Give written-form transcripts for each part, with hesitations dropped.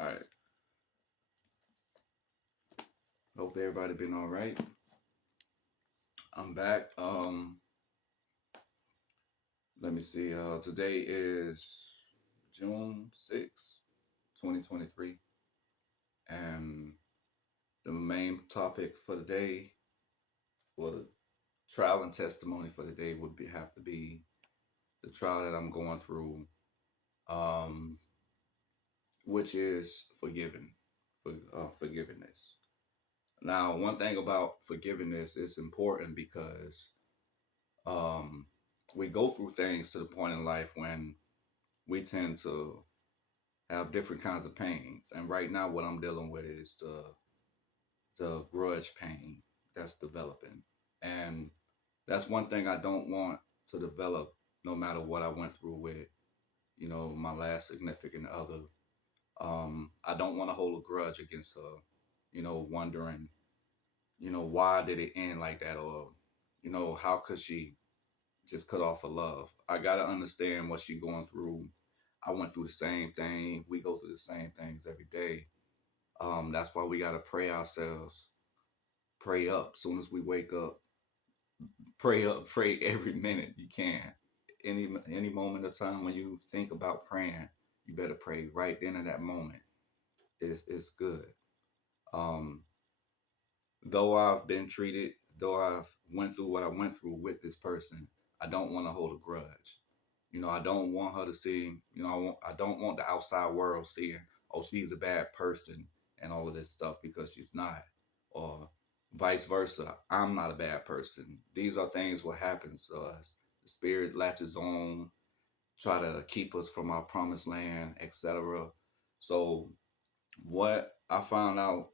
All right. Hope everybody been all right. I'm back. Let me see. Today is June 6th, 2023, and the main topic for the day, well, the trial and testimony for the day would have to be the trial that I'm going through, um, which is forgiveness. Now, one thing about forgiveness is important because um, we go through things to the point in life when we tend to have different kinds of pains. And right now, what I'm dealing with is the grudge pain that's developing, and that's one thing I don't want to develop, no matter what I went through with, my last significant other. I don't want to hold a grudge against her, wondering, why did it end like that, or how could she just cut off her love. I gotta understand what she's going through. I went through the same thing. We go through the same things every day. That's why we gotta pray ourselves, pray up. Soon as we wake up, pray up, pray every minute you can. Any moment of time when you think about praying, you better pray right then in that moment. It's good. Um, though I've been treated, though I've went through what I went through with this person, I don't want to hold a grudge. I don't want her to see, I don't want the outside world seeing, oh, she's a bad person and all of this stuff, because she's not. Or vice versa, I'm not a bad person. These are things what happens to us. The spirit latches on, try to keep us from our promised land, etc. So what I found out,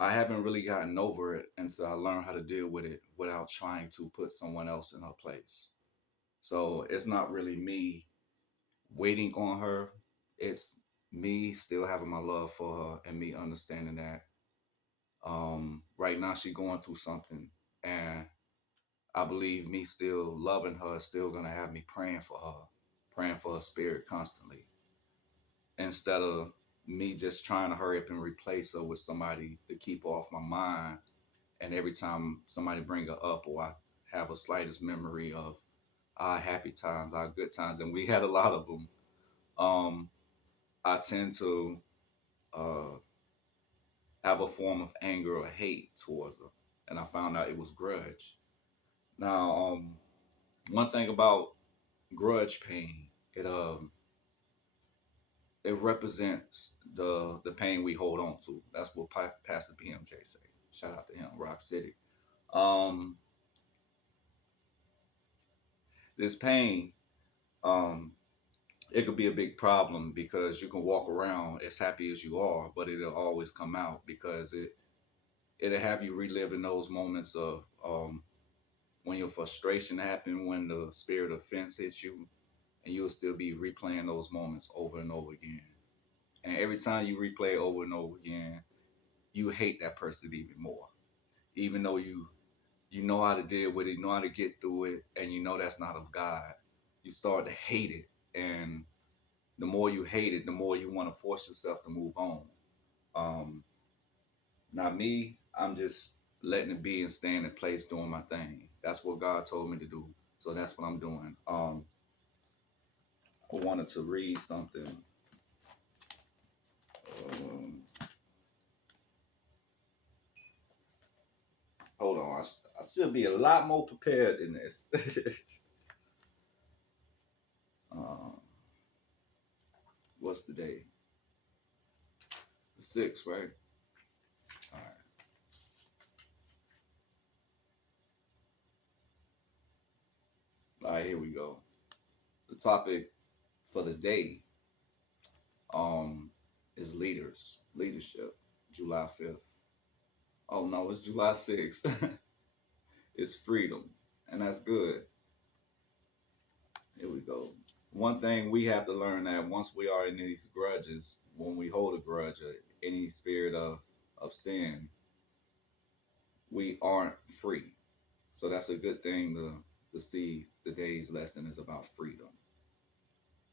I haven't really gotten over it until I learned how to deal with it without trying to put someone else in her place. So it's not really me waiting on her. It's me still having my love for her and me understanding that right now she's going through something, and I believe me still loving her is still gonna have me praying for her, praying for her spirit constantly, instead of me just trying to hurry up and replace her with somebody to keep her off my mind. And every time somebody bring her up, or I have a slightest memory of our happy times, our good times, and we had a lot of them, um, I tend to uh, have a form of anger or hate towards her. And I found out it was grudge. Now, one thing about grudge pain, it it represents the pain we hold on to. That's what Pastor PMJ say. Shout out to him, Rock City. Um, this pain, um, it could be a big problem because you can walk around as happy as you are, but it'll always come out because it'll have you reliving those moments of when your frustration happened, when the spirit of offense hits you, and you'll still be replaying those moments over and over again. And every time you replay it over and over again, you hate that person even more, even though you know how to deal with it, you know how to get through it, and you know that's not of God. You start to hate it, and the more you hate it, the more you want to force yourself to move on. Um, Not me, I'm just letting it be and staying in place doing my thing. That's what God told me to do. So that's what I'm doing. I wanted to read something. Um, Hold on. I should be a lot more prepared than this. um, what's the day? The 6th, right? All right. All right, here we go. The topic for the day um, is leadership, July 5th. Oh, no, it's July 6th. It's freedom, and that's good. Here we go. One thing we have to learn, that once we are in these grudges, when we hold a grudge or any spirit of sin, we aren't free. So that's a good thing to see. Today's lesson is about freedom.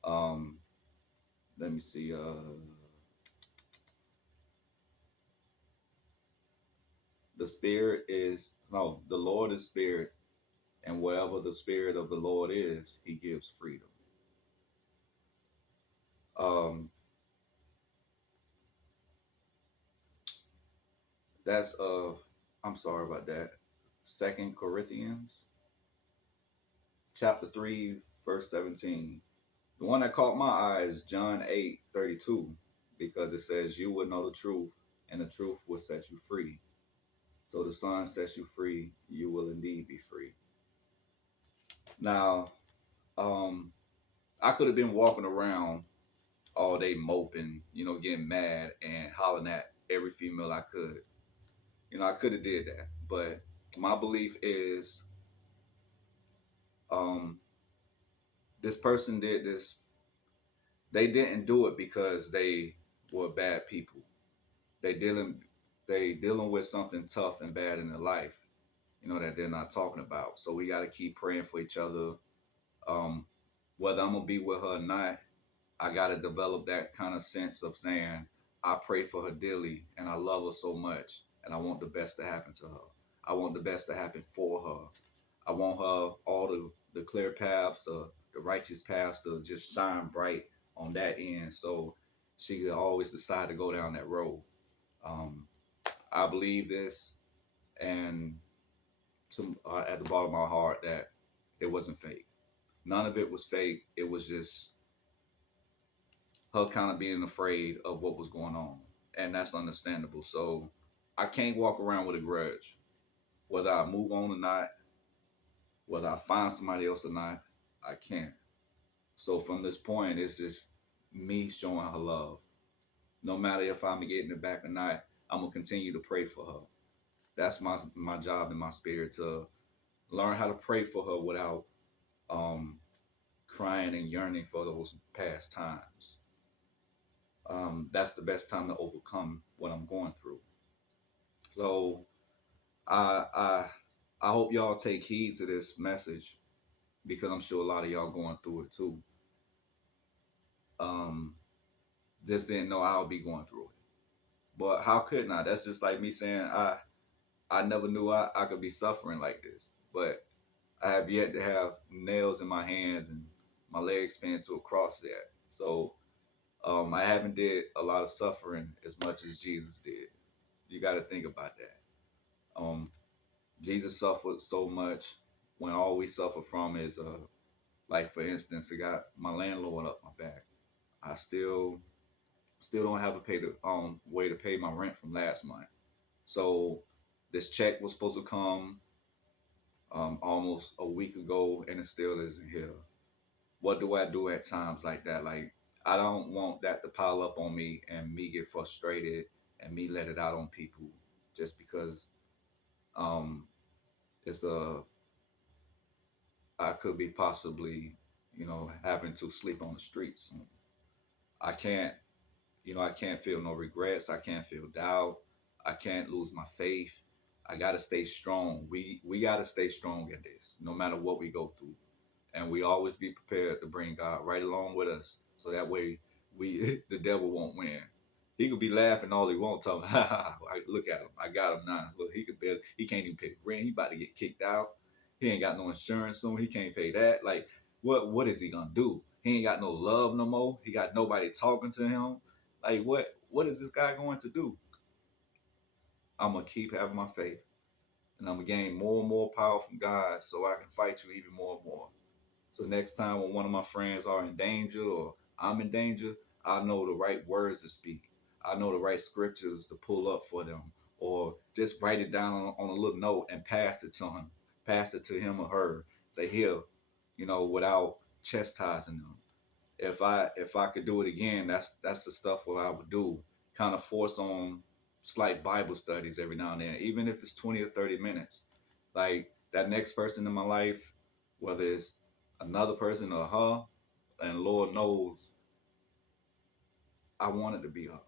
Um, let me see. The spirit is no. The Lord is spirit, and wherever the spirit of the Lord is, He gives freedom. Um, that's I'm sorry about that. Second Corinthians chapter 3, verse 17. The one that caught my eye is John 8:32, because it says, "You will know the truth, and the truth will set you free." So the Son sets you free, you will indeed be free. Now, um, I could have been walking around all day moping, getting mad and hollering at every female I could. I could have did that, but my belief is, um, this person did this. They didn't do it because they were bad people. They dealing they dealing with something tough and bad in their life, that they're not talking about. So we got to keep praying for each other. Um, whether I'm gonna be with her or not, I got to develop that kind of sense of saying, I pray for her dearly and I love her so much and I want the best to happen to her. I want the best to happen for her. I want her all the clear paths, the righteous paths to just shine bright on that end, so she could always decide to go down that road. Um, I believe this, and at the bottom of my heart, that it wasn't fake. None of it was fake. It was just her kind of being afraid of what was going on, and that's understandable. So I can't walk around with a grudge, whether I move on or not, whether I find somebody else or not. I can't. So from this point, it's just me showing her love. No matter if I'm getting it back or not, I'm gonna continue to pray for her. That's my job and my spirit, to learn how to pray for her without um, crying and yearning for those past times. That's the best time to overcome what I'm going through. So I I I hope y'all take heed to this message, because I'm sure a lot of y'all going through it too. Um, just didn't know I'll be going through it. But how couldn't I? That's just like me saying I never knew I could be suffering like this. But I have yet to have nails in my hands and my legs pinned to a cross yet. So I haven't did a lot of suffering as much as Jesus did. You got to think about that. Um, Jesus suffered so much, when all we suffer from is, like for instance, I got my landlord up my back. I still don't have a pay to way to pay my rent from last month. So this check was supposed to come almost a week ago, and it still isn't here. What do I do at times like that? Like, I don't want that to pile up on me and me get frustrated and me let it out on people just because um it's a I could be possibly, having to sleep on the streets. I can't, I can't feel no regrets. I can't feel doubt. I can't lose my faith. I gotta stay strong. We gotta stay strong in this, no matter what we go through, and we always be prepared to bring God right along with us, so that way we the devil won't win. He could be laughing all he wants, talking, ha ha ha. Look at him, I got him now. Look, he can't even pay the rent. He about to get kicked out. He ain't got no insurance soon. He can't pay that. Like, what is he gonna do? He ain't got no love no more. He got nobody talking to him. Like, what is this guy going to do? I'm gonna keep having my faith, and I'm gonna gain more and more power from God, so I can fight you even more and more. So next time when one of my friends are in danger or I'm in danger, I know the right words to speak. I know the right scriptures to pull up for them, or just write it down on a little note and pass it to him. Pass it to him or her. Say, here, without chastising them. If I could do it again, that's the stuff what I would do. Kind of force on slight Bible studies every now and then, even if it's 20 or 30 minutes. Like that next person in my life, whether it's another person or her, and Lord knows I want it to be her.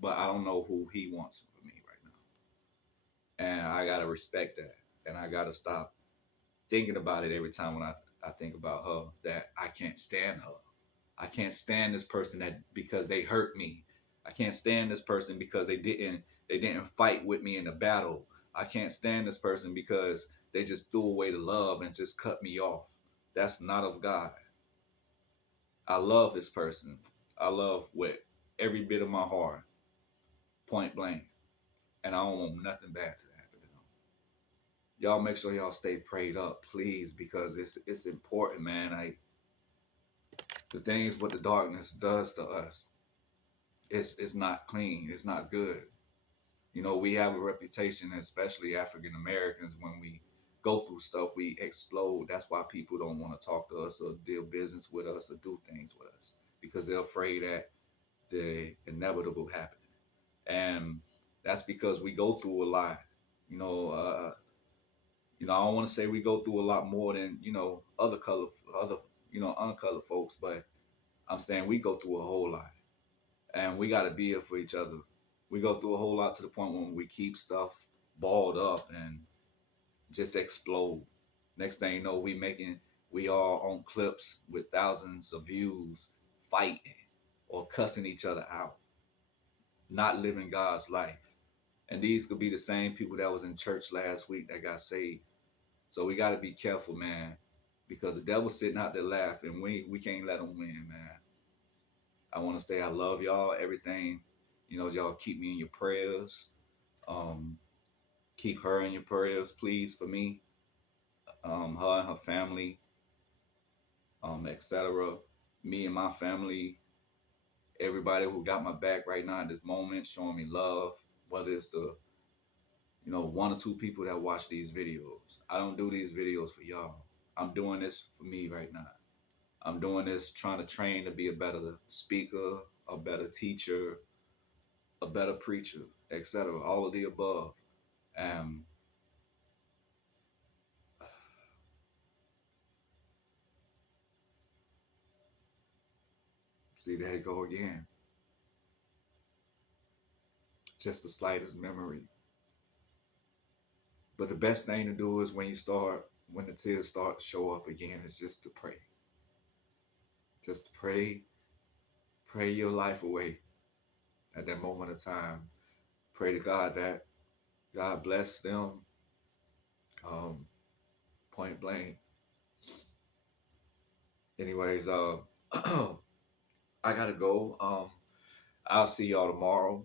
But I don't know who He wants for me right now, and I gotta respect that, and I gotta stop thinking about it every time when I think about her, that I can't stand her. I can't stand this person that because they hurt me. I can't stand this person because they didn't fight with me in the battle. I can't stand this person because they just threw away the love and just cut me off. That's not of God. I love this person. I love with every bit of my heart, point blank. And I don't want nothing bad to happen to them. Y'all make sure y'all stay prayed up, please, because it's important, man. The things what the darkness does to us, it's not clean. It's not good. You know, we have a reputation, especially African Americans, when we go through stuff, we explode. That's why people don't want to talk to us or deal business with us or do things with us because they're afraid that the inevitable happening. And that's because we go through a lot. You know, I don't want to say we go through a lot more than other uncolored folks, but I'm saying we go through a whole lot, and we got to be here for each other. We go through a whole lot to the point when we keep stuff balled up and just explode. Next thing you know, we all on clips with thousands of views, fighting or cussing each other out, not living God's life. And these could be the same people that was in church last week that got saved. So we got to be careful, man, because the devil's sitting out there laughing. We can't let him win, man. I want to say I love y'all. Everything, y'all keep me in your prayers. Um, Keep her in your prayers, please, for me. Her and her family, etc. Me and my family, everybody who got my back right now in this moment, showing me love. Whether it's the one or two people that watch these videos. I don't do these videos for y'all. I'm doing this for me right now. I'm doing this trying to train to be a better speaker, a better teacher, a better preacher, etc. All of the above. And see, there you go again. Just the slightest memory. But the best thing to do is when the tears start to show up again, is just to pray. Just to pray your life away at that moment of time. Pray to God that God bless them, um, point blank. Anyways, I gotta go. I'll see y'all tomorrow.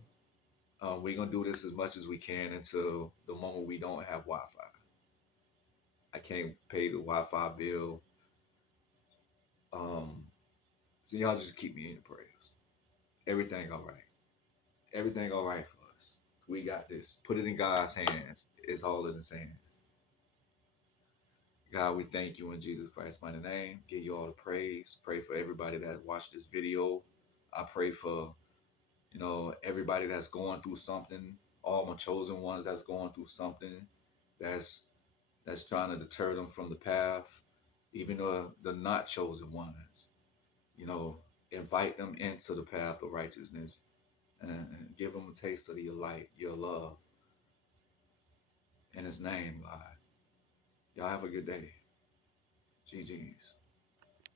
We're gonna do this as much as we can until the moment we don't have Wi-Fi. I can't pay the Wi-Fi bill. Um, so y'all just keep me in your prayers. Everything all right. Everything all right for us. We got this. Put it in God's hands. It's all in His hands. God, we thank you in Jesus Christ's mighty name. Give you all the praise. Pray for everybody that watched this video. I pray for everybody that's going through something. All my chosen ones that's going through something that's trying to deter them from the path. Even the not chosen ones, you know, invite them into the path of righteousness and give them a taste of your light, your love. In His name, God. Y'all have a good day. GG's.